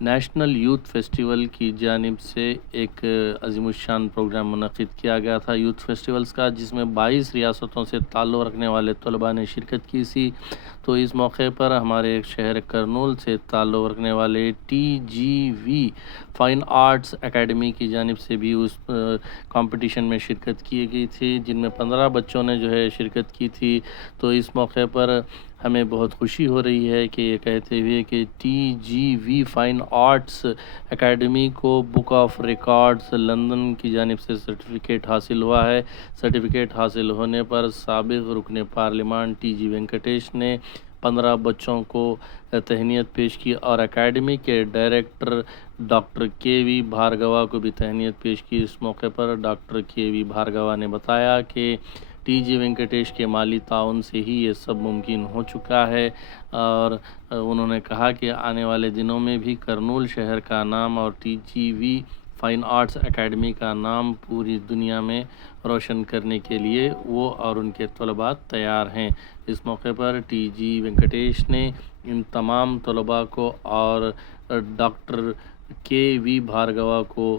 National youth festival کی جانب سے ایک عظیم الشان پروگرام منعقد کیا گیا تھا۔ یوتھ فیسٹیولز کا جس میں بائیس ریاستوں سے تعلق رکھنے والے طلباء نے شرکت کی سی۔ تو اس موقع پر ہمارے ایک شہر کرنول سے تعلق رکھنے والے T G V fine arts academy کی جانب سے بھی اس کمپٹیشن میں شرکت کی گئی تھی، جن میں پندرہ بچوں نے جو ہے شرکت کی تھی۔ تو اس موقع پر ہمیں بہت خوشی ہو رہی ہے کہ یہ کہتے ہوئے کہ T G V fine arts academy کو بک آف ریکارڈز لندن کی جانب سے سرٹیفکیٹ حاصل ہوا ہے۔ سرٹیفکیٹ حاصل ہونے پر سابق رکن پارلیمان ٹی جی وینکٹیش نے پندرہ بچوں کو تہنیت پیش کی اور اکیڈمی کے ڈائریکٹر ڈاکٹر کے وی بھارگوا کو بھی تہنیت پیش کی۔ اس موقع پر ڈاکٹر کے وی بھارگوا نے بتایا کہ ٹی جی وینکٹیش کے مالی تعاون سے ہی یہ سب ممکن ہو چکا ہے۔ اور انہوں نے کہا کہ آنے والے دنوں میں بھی کرنول شہر کا نام اور T G V fine arts academy کا نام پوری دنیا میں روشن کرنے کے لیے وہ اور ان کے طلباء تیار ہیں۔ اس موقع پر ٹی جی وینکٹیش نے ان تمام طلباء کو اور ڈاکٹر کے وی بھارگوا کو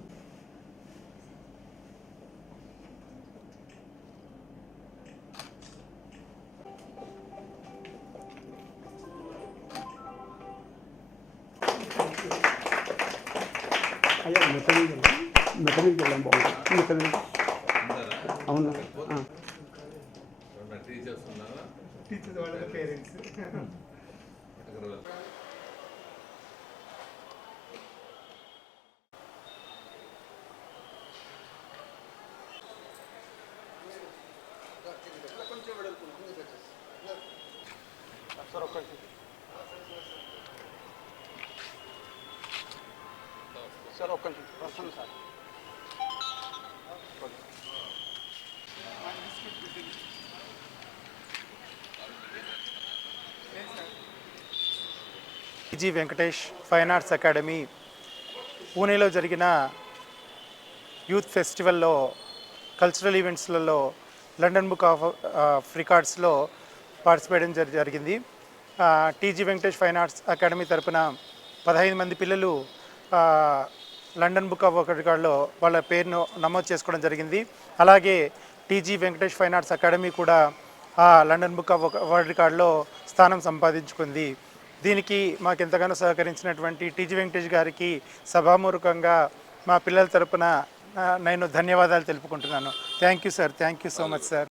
అయ్యా మెకానిక్ మెకానిక్ వెళ్ళాం బాగుంది? మెకానిక్ అవునా? ఆ. టీచర్స్ వాళ్ళ పేరెంట్స్. సార్ ఒక్క నిమిషం. వస్తాను sir. G Venkatesh fine arts academy పూణేలో జరిగిన యూత్ ఫెస్టివల్లో కల్చరల్ ఈవెంట్స్లలో లండన్ బుక్ ఆఫ్ ఆఫ్ రికార్డ్స్లో పార్టిసిపేట్ చేయడం జరి- జరిగింది. TG Venkatesh fine arts academy తరపున పదహైదు మంది పిల్లలు లండన్ బుక్ ఆఫ్ రికార్డులో వాళ్ళ పేరును నమోదు చేసుకోవడం జరిగింది. అలాగే TG Venkatesh fine arts academy కూడా ఆ లండన్ బుక్ ఆఫ్ వరల్డ్ రికార్డులో స్థానం సంపాదించుకుంది. దీనికి మాకు ఎంతగానో సహకరించినటువంటి టీజీ వెంకటేష్ గారికి సభామూర్ఖంగా మా పిల్లల తరపున నేను ధన్యవాదాలు తెలుపుకుంటున్నాను. Thank you sir. Thank you so much sir.